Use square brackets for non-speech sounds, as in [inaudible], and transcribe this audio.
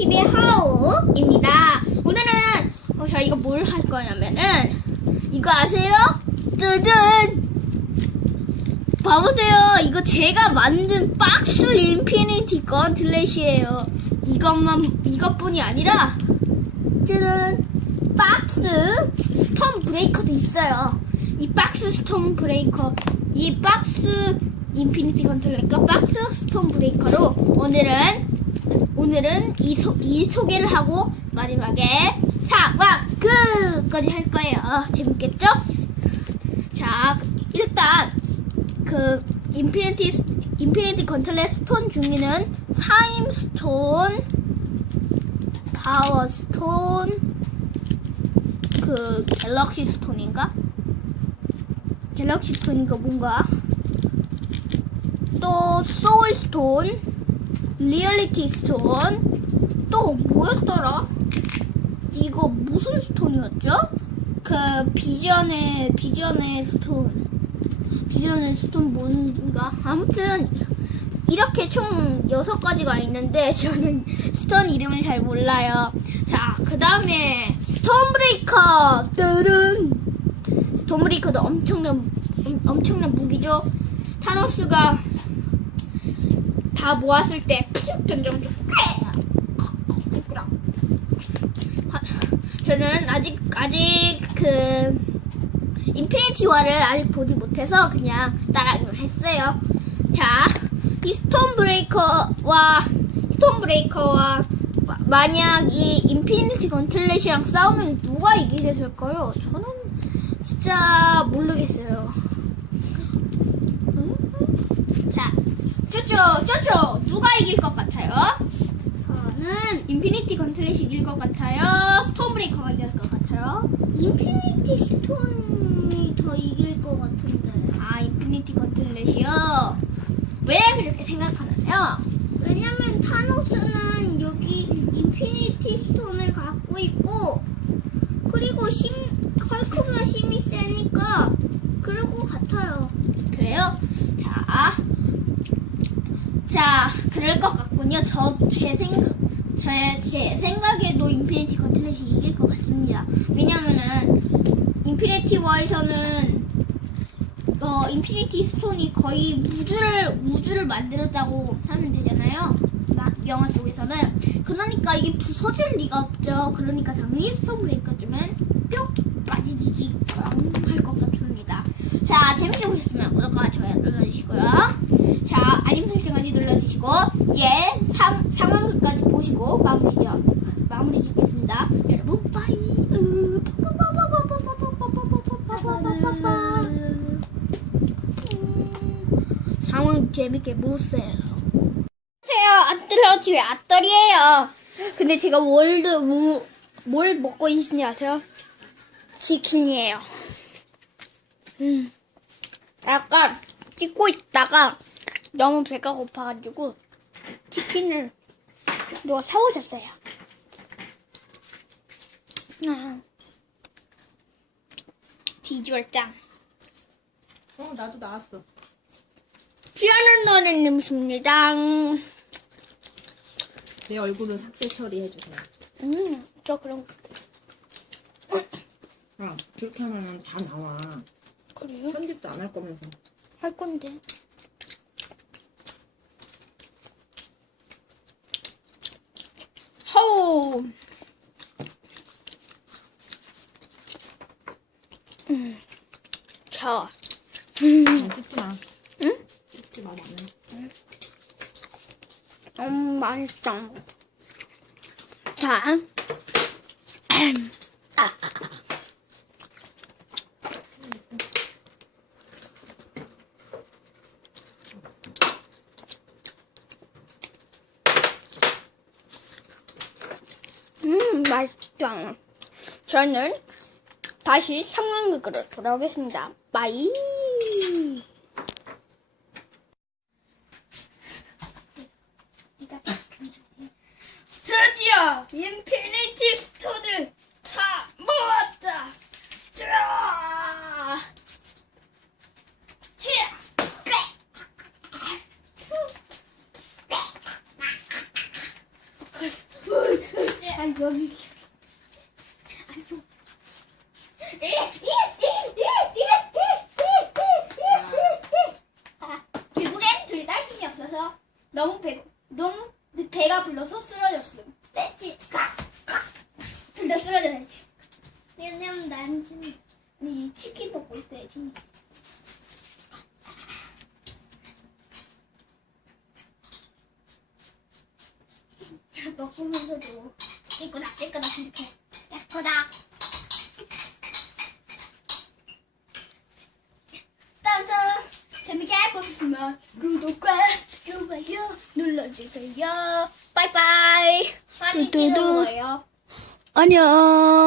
TV의 하우입니다. 오늘은 어, 제가 이거 뭘 할 거냐면은 이거 아세요? 짜잔! 봐보세요. 이거 제가 만든 박스 인피니티 건틀렛이에요. 이것만 이것뿐이 아니라 짜잔! 박스 스톰 브레이커도 있어요. 이 박스 스톰 브레이커 이 박스 인피니티 건틀렛과 박스 스톰 브레이커로 오늘은 오늘은 이, 소, 이 소개를 하고 마지막에 사과 그까지 할 거예요. 재밌겠죠? 자, 일단 그 인피니티 스- 인피니티 건틀렛 스톤 중에는 타임 스톤, 파워 스톤, 그 갤럭시 스톤인가? 갤럭시 스톤인가 뭔가? 또 소울 스톤, 리얼리티 스톤, 또 뭐였더라? 이거 무슨 스톤이었죠? 그 비전의 비전의 스톤, 비전의 스톤 뭔가 아무튼 이렇게 총 여섯 가지가 있는데 [laughs] 저는 스톤 이름을 잘 몰라요. 자, 그 다음에 스톤 브레이커 뜨른 스톤 브레이커도 엄청난 엄- 엄청난 무기죠. 타노스가 다 모았을 때푹 던져주고 저는 아직 아직 그 인피니티화를 아직 보지 못해서 그냥 따라하기로 했어요. 자, 이 스톤 브레이커와 스톤 브레이커와 마- 만약 이 인피니티 건틀렛이랑 싸우면 누가 이기게 될까요? 저는 진짜 모르겠어요. 음? 자, 쪼쪼, 쪼쪼, 누가 이길 것 같아요? 저는 인피니티 건틀렛이 이길 것 같아요? 스톤 브레이커가 이길 것 같아요? 인피니티 스톤이 더 이길 것 같은데. 아, 인피니티 건틀렛이요? 왜 그렇게 생각하나요? 왜냐면 타노스는 여기 인피니티 스톤을 갖고 있고 그리고 심 헐크보다 힘이 세니까 그럴 것 같아요. 그래요? 자, 자, 그럴 것 같군요. 저, 제 생각, 제, 제 생각에도 인피니티 건틀렛이 이길 것 같습니다. 왜냐면은, 인피니티 워에서는, 어, 인피니티 스톤이 거의 우주를, 우주를 만들었다고 하면 되잖아요. 마- 영화 쪽에서는. 그러니까 이게 부서질 리가 없죠. 그러니까 당연히 스톤 브레이커 주면 뿅! 빠지지지 할것 같습니다. 자, 재밌게 보셨으면 구독과 좋아요 눌러주시고요. 자, 알림 설정 까지 눌러주시고, 예, 상, 상황극까지 보시고, 마무리, 지 마무리 짓겠습니다. 여러분, 빠이. 상황 재밌게 보세요. 보세요, 앞들러지 왜 앞들이에요? 근데 제가 월드, 뭐, 뭘 먹고 있는지 아세요? 치킨이에요. 음. 약간 찍고 있다가 너무 배가 고파가지고 치킨을 누가 사오셨어요. 아. 비주얼 짱. 어, 나도 나왔어. 피아노 노래님입니다. 내 얼굴은 삭제 처리해주세요. 음, 저 그런 거 야, 그렇게 하면 다 나와. 그래요? 편집도 안 할 거면서. 할 건데. 허우. 음. 자. 음. 찍지 마. 응? 찍지 마, 나는. 음, 맛있다. 자. [clears throat] 아. 음, 맛있다. 저는 다시 상황극으로 돌아오겠습니다. 바이. 드디어 인피니티 스톤을 다 모았다. 자, 아 여기 아이고 아, 결국엔 둘 다 힘이 없어서 너무 배 너무 배가 불러서 쓰러졌음. 됐지. 둘다 쓰러져야지. 왜냐면 난 지금 이 치킨 먹고 있어야지. 먹으면서도 깨끗다 깨끗다 이렇게 깨끗다. 딴짠 재밌게 보셨으면 구독과 좋아요 눌러주세요. 빨리 뚜뚜뚜. 찍은 거예요. 안녕.